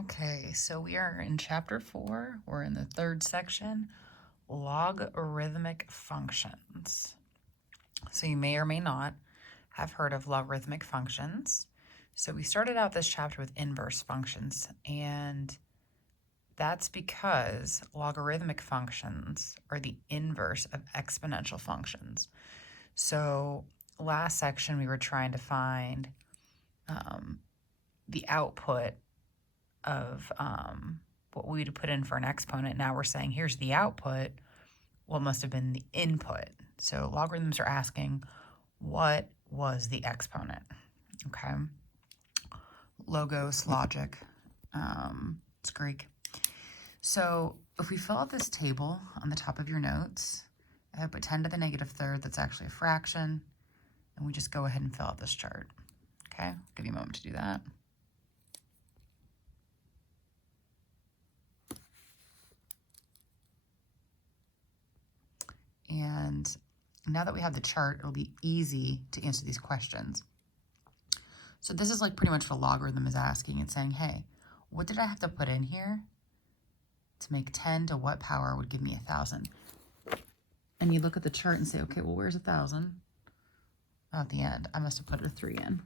Okay, so we are in chapter 4. We're in the third section, logarithmic functions. So you may or may not have heard of logarithmic functions. So we started out this chapter with inverse functions, and that's because logarithmic functions are the inverse of exponential functions. So last section we were trying to find the output of what we'd put in for an exponent. Now we're saying here's the output. What must have been the input? So logarithms are asking what was the exponent? Okay. Logos, logic. It's Greek. So if we fill out this table on the top of your notes, I put 10 to the negative third. That's actually a fraction. And we just go ahead and fill out this chart. Okay. I'll give you a moment to do that. And now that we have the chart, it'll be easy to answer these questions. So this is like pretty much what a logarithm is asking. It's saying, hey, what did I have to put in here to make 10 to what power would give me 1,000? And you look at the chart and say, okay, well, where's 1,000? Oh, at the end, I must have put a 3 in.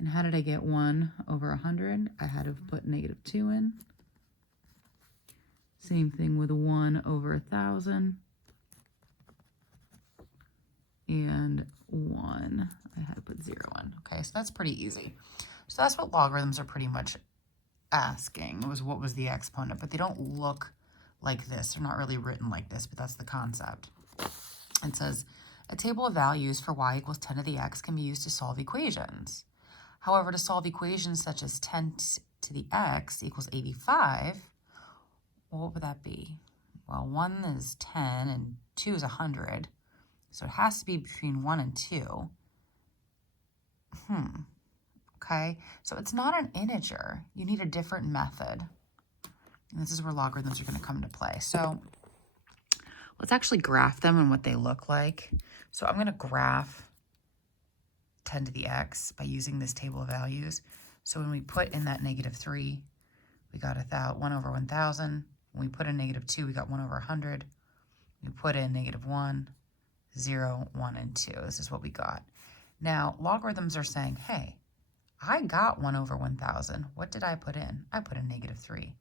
And how did I get 1 over 100? I had to put negative 2 in. Same thing with 1 over 1,000. And 1, I had to put 0 in. Okay, so that's pretty easy. So that's what logarithms are pretty much asking. It was what was the exponent, but they don't look like this. They're not really written like this, but that's the concept. It says, a table of values for y equals 10 to the x can be used to solve equations. However, to solve equations such as 10 to the x equals 85, well, what would that be? Well, 1 is 10 and 2 is 100. So it has to be between 1 and 2. Okay, so it's not an integer. You need a different method. And this is where logarithms are going to come into play. So let's actually graph them and what they look like. So I'm going to graph 10 to the x by using this table of values. So when we put in that negative 3, we got 1 over 1,000. When we put in negative 2, we got 1 over 100. We put in negative 1, 0, 1, and 2. This is what we got. Now, logarithms are saying, hey, I got 1 over 1,000. What did I put in? I put in negative 3.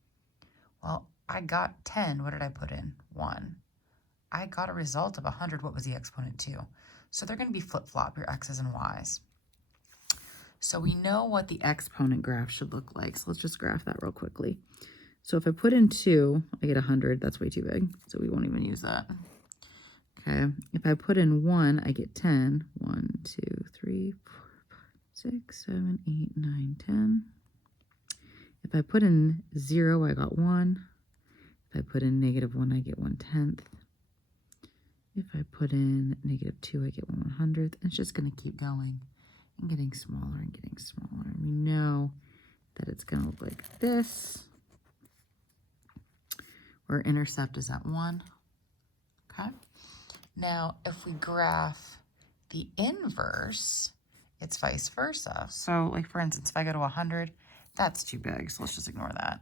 Well, I got 10. What did I put in? 1. I got a result of 100. What was the exponent 2? So they're going to be flip-flop, your x's and y's. So we know what the exponent graph should look like. So let's just graph that real quickly. So if I put in 2, I get 100. That's way too big, so we won't even use that. Okay, if I put in 1, I get 10. 1, 2, 3, 4, 5, 6, 7, 8, 9, 10. If I put in 0, I got 1. If I put in negative 1, I get 1/10. If I put in negative 2, I get 1/100th. And it's just going to keep going and getting smaller and getting smaller. And we know that it's going to look like this, where intercept is at 1. Okay. Now, if we graph the inverse, it's vice versa. So, like, for instance, if I go to 100, that's too big, so let's just ignore that.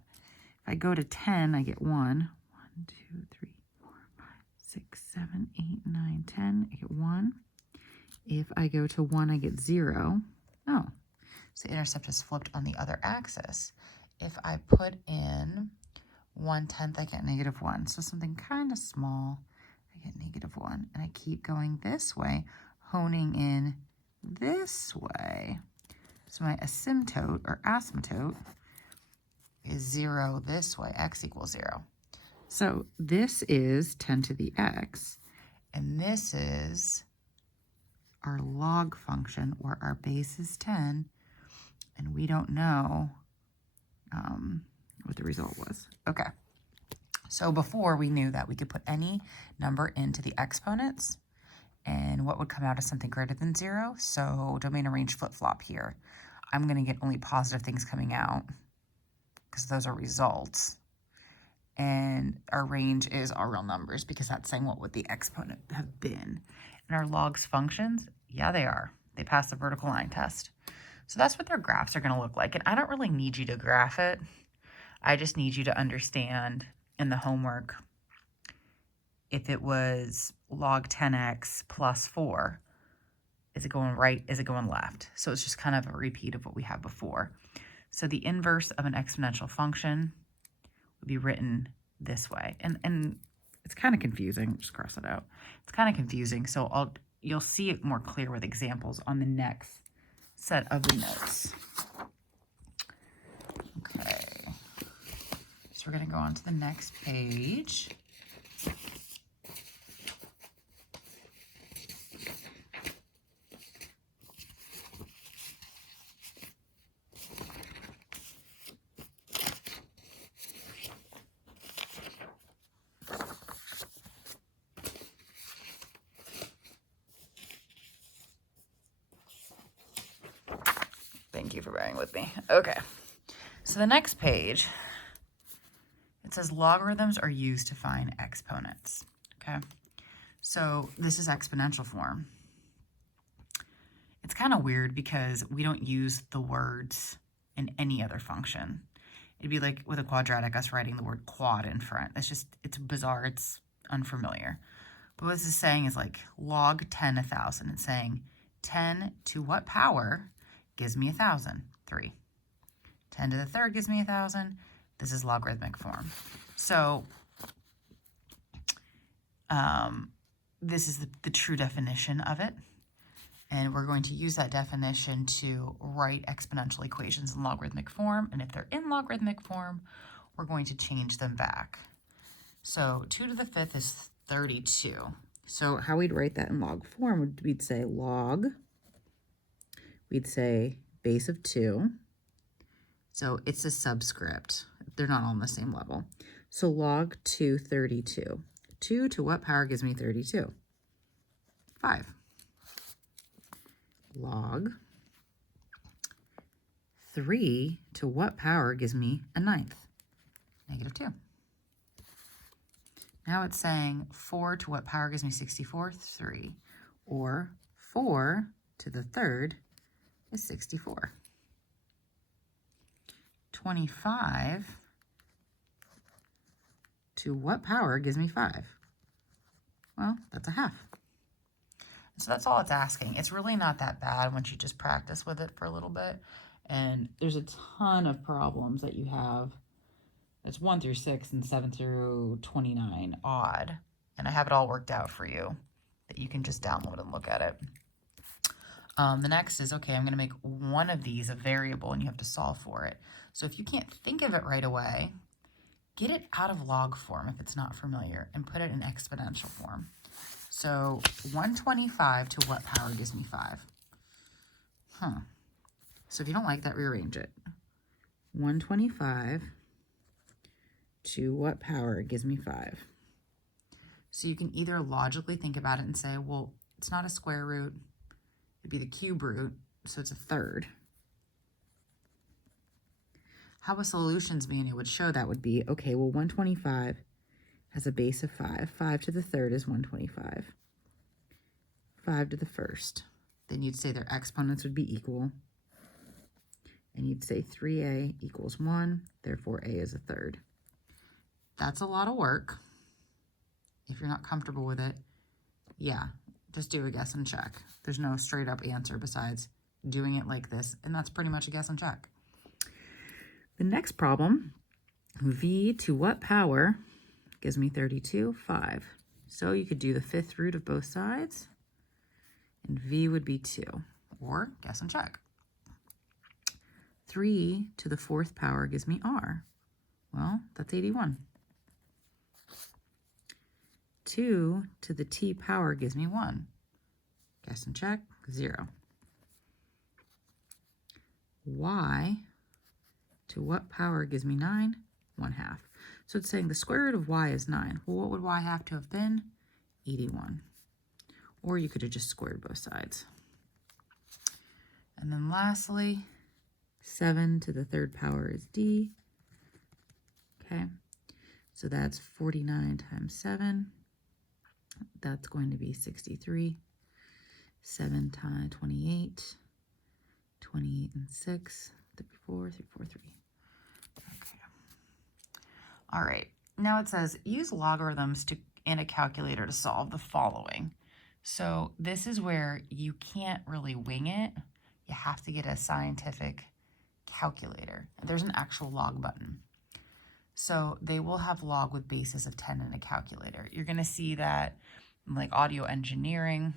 If I go to 10, I get 1. 1, 2, 3, 4, 5, 6, 7, 8, 9, 10. I get 1. If I go to 1, I get 0. Oh, so the intercept is flipped on the other axis. If I put in 1/10, I get negative 1. So something kind of small, I get negative 1. And I keep going this way, honing in this way. So my asymptote or asymptote is 0 this way, x equals 0. So this is 10 to the x, and this is our log function, where our base is 10, and we don't know what the result was. Okay, so before we knew that we could put any number into the exponents, and what would come out is something greater than 0. So domain and range flip-flop here. I'm going to get only positive things coming out because those are results. And our range is our real numbers because that's saying what would the exponent have been. And our logs functions, yeah, they are. They pass the vertical line test. So that's what their graphs are going to look like. And I don't really need you to graph it. I just need you to understand in the homework, if it was log 10x plus 4, is it going right? Is it going left? So it's just kind of a repeat of what we had before. So the inverse of an exponential function would be written this way. And it's kind of confusing. Just cross it out. It's kind of confusing. So you'll see it more clear with examples on the next set of the notes. Okay. So we're going to go on to the next page. Thank you for bearing with me. Okay. So the next page, it says logarithms are used to find exponents. Okay. So this is exponential form. It's kind of weird because we don't use the words in any other function. It'd be like with a quadratic, us writing the word quad in front. It's bizarre. It's unfamiliar. But what this is saying is like log 10, 1,000. It's saying 10 to what power gives me 1,000? 3. 10 to the third gives me 1,000. This is logarithmic form. So this is the true definition of it. And we're going to use that definition to write exponential equations in logarithmic form. And if they're in logarithmic form, we're going to change them back. So 2 to the 5th is 32. So how we'd write that in log form, we'd say log, we'd say base of 2. So it's a subscript. They're not all on the same level. So log 2, 32. 2 to what power gives me 32? 5. Log 3 to what power gives me a 9th? -2. Now it's saying 4 to what power gives me 64? 3. Or 4 to the third is 64. 25 to what power gives me 5? Well, that's a half. So that's all it's asking. It's really not that bad once you just practice with it for a little bit. And there's a ton of problems that you have. It's 1 through 6 and 7 through 29 odd. And I have it all worked out for you that you can just download and look at it. The next is, okay, I'm going to make one of these a variable and you have to solve for it. So if you can't think of it right away, get it out of log form if it's not familiar and put it in exponential form. So 125 to what power gives me 5? So if you don't like that, rearrange it. 125 to what power gives me 5? So you can either logically think about it and say, well, it's not a square root. It'd be the cube root, so it's a third. How a solutions manual would show that would be, okay, well, 125 has a base of 5. 5 to the third is 125. 5 to the first. Then you'd say their exponents would be equal. And you'd say 3a equals 1, therefore a is a third. That's a lot of work. If you're not comfortable with it, yeah, just do a guess and check. There's no straight up answer besides doing it like this, and that's pretty much a guess and check. The next problem, v to what power gives me 32? 5. So you could do the 5th root of both sides, and v would be 2, or guess and check. 3 to the 4th power gives me r. Well, that's 81. 2 to the t power gives me 1. Guess and check, 0. Y to what power gives me 9? 1/2. So it's saying the square root of y is 9. Well, what would y have to have been? 81. Or you could have just squared both sides. And then lastly, 7 to the 3rd power is d. Okay, so that's 49 times 7. That's going to be 63. 7 times 28. 28 and 6, 34, 3, 4, 3. Okay. All right. Now it says use logarithms in a calculator to solve the following. So this is where you can't really wing it. You have to get a scientific calculator. There's an actual log button. So they will have log with basis of 10 in a calculator. You're going to see that in like audio engineering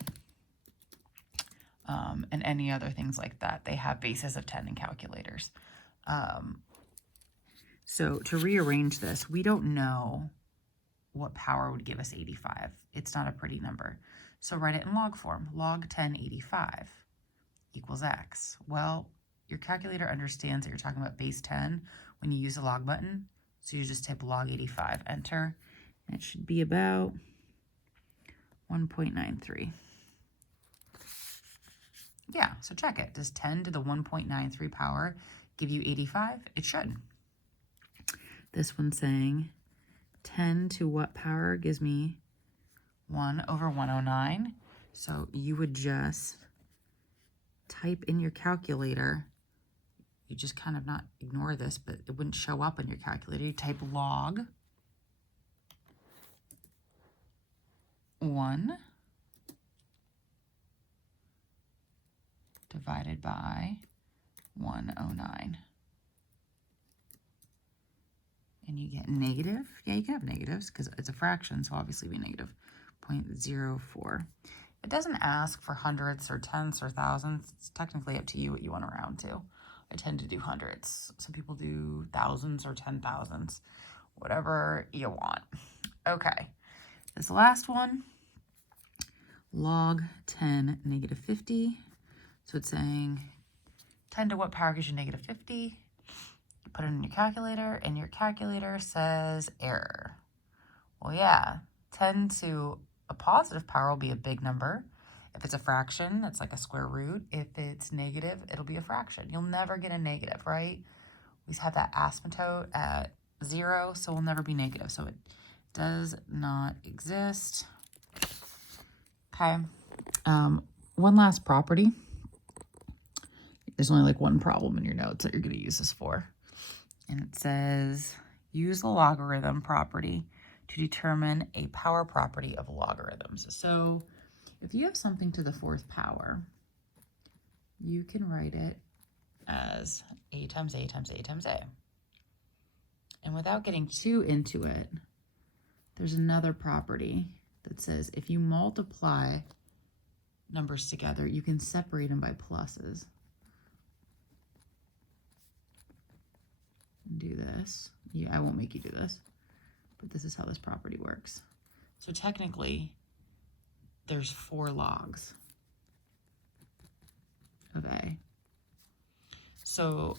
and any other things like that. They have basis of 10 in calculators. So to rearrange this, we don't know what power would give us 85. It's not a pretty number. So write it in log form. Log 1085 equals x. Well, your calculator understands that you're talking about base 10 when you use the log button. So you just type log 85, enter, and it should be about 1.93. Yeah, so check it. Does 10 to the 1.93 power give you 85? It should. This one's saying 10 to what power gives me 1 over 109. So you would just type in your calculator. You just kind of not ignore this, but it wouldn't show up on your calculator. You type log 1 divided by 109. And you get negative. Yeah, you can have negatives because it's a fraction, so obviously be negative 0.04. It doesn't ask for hundredths or tenths or thousands. It's technically up to you what you want to round to. I tend to do hundredths. Some people do thousands or 10,000s, whatever you want. Okay, this last one, log 10 negative 50. So it's saying 10 to what power gives you negative 50? You put it in your calculator, and your calculator says error. Well, yeah, 10 to a positive power will be a big number. If it's a fraction, it's like a square root. If it's negative, it'll be a fraction. You'll never get a negative, right? We have that asymptote at 0, so we'll never be negative. So it does not exist. Okay. One last property. There's only like one problem in your notes that you're going to use this for. And it says, use the logarithm property to determine a power property of logarithms. So if you have something to the 4th power, you can write it as a times a times a times a. And without getting too into it, there's another property that says if you multiply numbers together, you can separate them by pluses. Do this. Yeah, I won't make you do this, but this is how this property works. So technically, there's 4 logs of A. So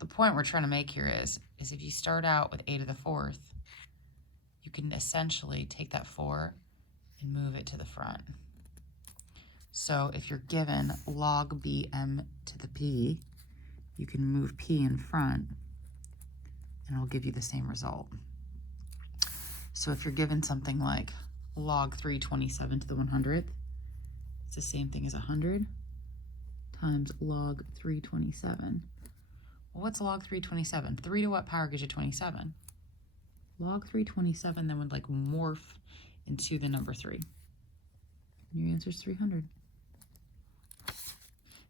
the point we're trying to make here is if you start out with a to the 4th, you can essentially take that 4 and move it to the front. So if you're given log bm to the p, you can move p in front and it'll give you the same result. So if you're given something like log 327 to the 100th, it's the same thing as 100 times log 327. Well, what's log 327? 3 to what power gives you 27? Log 327 then would like morph into the number 3. And your answer is 300.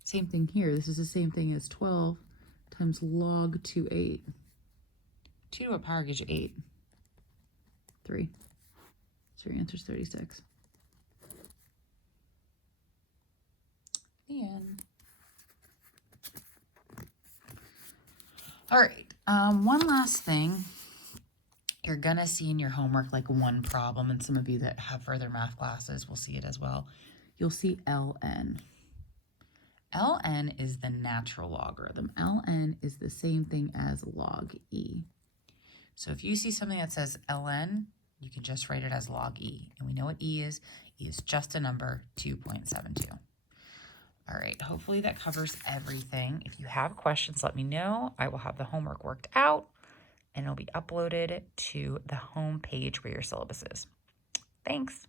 Same thing here. This is the same thing as 12 times log 28. 2 to what power gives you 8? 3. So your answer is 36. The end. All right. One last thing. You're going to see in your homework like one problem, and some of you that have further math classes will see it as well. You'll see ln. ln is the natural logarithm. ln is the same thing as log e. So if you see something that says ln, you can just write it as log e. And we know what e is. E is just a number, 2.72. All right, hopefully that covers everything. If you have questions, let me know. I will have the homework worked out, and it'll be uploaded to the home page where your syllabus is. Thanks.